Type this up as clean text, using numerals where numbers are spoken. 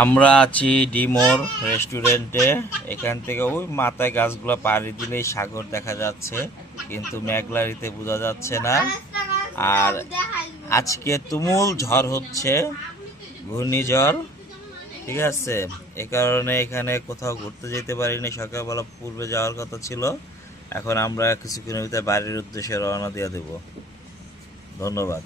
আমরা আছি ডিমোর রেস্টুরেন্টে। এখান থেকে ওই মাথায় গাছগুলো পাড়ি দিলেই সাগর দেখা যাচ্ছে, কিন্তু মেঘলারিতে বোঝা যাচ্ছে না। আর আজকে তুমুল ঝড় হচ্ছে, ঘূর্ণিঝড়। ঠিক আছে, এ কারণে এখানে কোথাও ঘুরতে যেতে পারিনি। সকালবেলা পূর্বে যাওয়ার কথা ছিল। এখন আমরা কিছুক্ষণের ভিতরে বাড়ির উদ্দেশ্যে রওনা দিয়ে দেব। ধন্যবাদ।